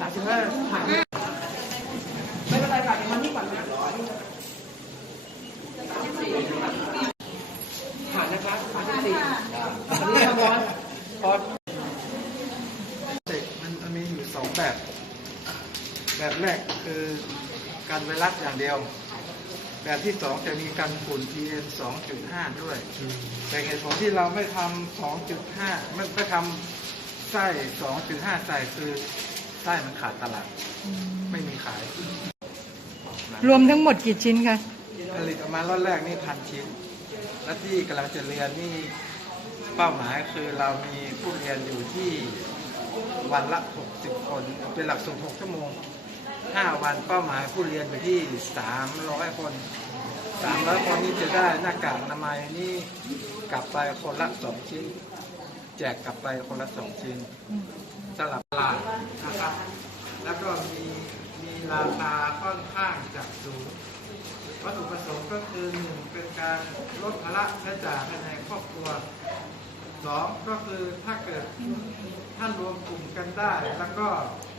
สามสิบห้าผ่านไม่เป็นไรค่ะเดี๋ยวมันนี่ก่อนนะผ่านนะคะผ่านที่สี่อันนี้ครับบอสบอสเด็กมันมันมีอยู่สองแบบ แบบแรกคือการไวรัสอย่างเดียว แบบที่สองจะมีการฝุ่น PM 2.5 ด้วย แต่เหตุผลที่เราไม่ทำ2.5 ไม่ไม่ทำไส้ 2.5 ใส่คือ ไส้มันขาดตลาด ไม่มีขายรวมทั้งหมดกี่ชิ้นคะผลิตออกมาล็อตแรกนี่พันชิ้น และที่กำลังจะเรียนนี่เป้าหมายคือเรามีผู้เรียนอยู่ที่วันละ 60 คน เป็นหลักสูตร6ชั่วโมง 5 วันเป้าหมายผู้เรียนอยู่ที่ 300 คน 300 คนนี้จะได้หน้ากากอนามัยนี่กลับไปคนละ 2 ชิ้น แจกกลับไปคนละ 2 ชิ้น สลับตลาดนะครับ แล้วก็มีมีราคาค่อนข้างจะสูงวัตถุประสงค์ก็คือหนึ่งเป็นการลดภาระใช้จ่ายภายในครอบครัวสองก็คือถ้าเกิดท่านรวมกลุ่มกันได้ แล้วก็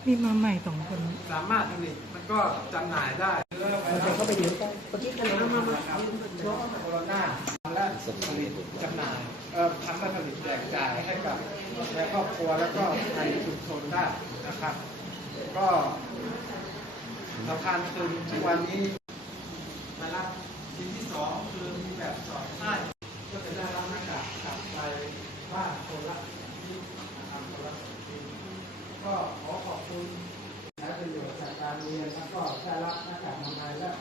มีมาใหม่สองคนสามารถผลิตมันก็จำหน่ายได้เรื่องไวรัสเข้าไปยืนกันคนที่กันนะมามาโคโรนาและผลิตจำหน่ายเอ่อ ทำและผลิตแจกจ่ายให้กับในครอบครัวแล้วก็ในชุมชนได้นะครับ ก็สะพานคืนทุกวันนี้นะครับชิ้นที่สองคือมีแบบสอดไส้ก็จะได้รับหน้ากากกลับไปบ้านคนละชิ้นะครับคนละชิ้นก็ขอขอบคุณใช้ประโยชน์จากการเรียนแล้วก็ได้รับหน้ากากอนามัยและ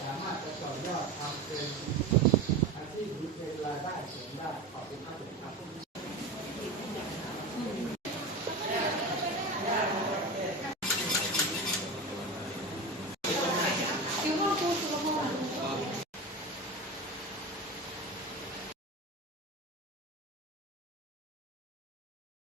สามารถจะต่อยอดทำเป็น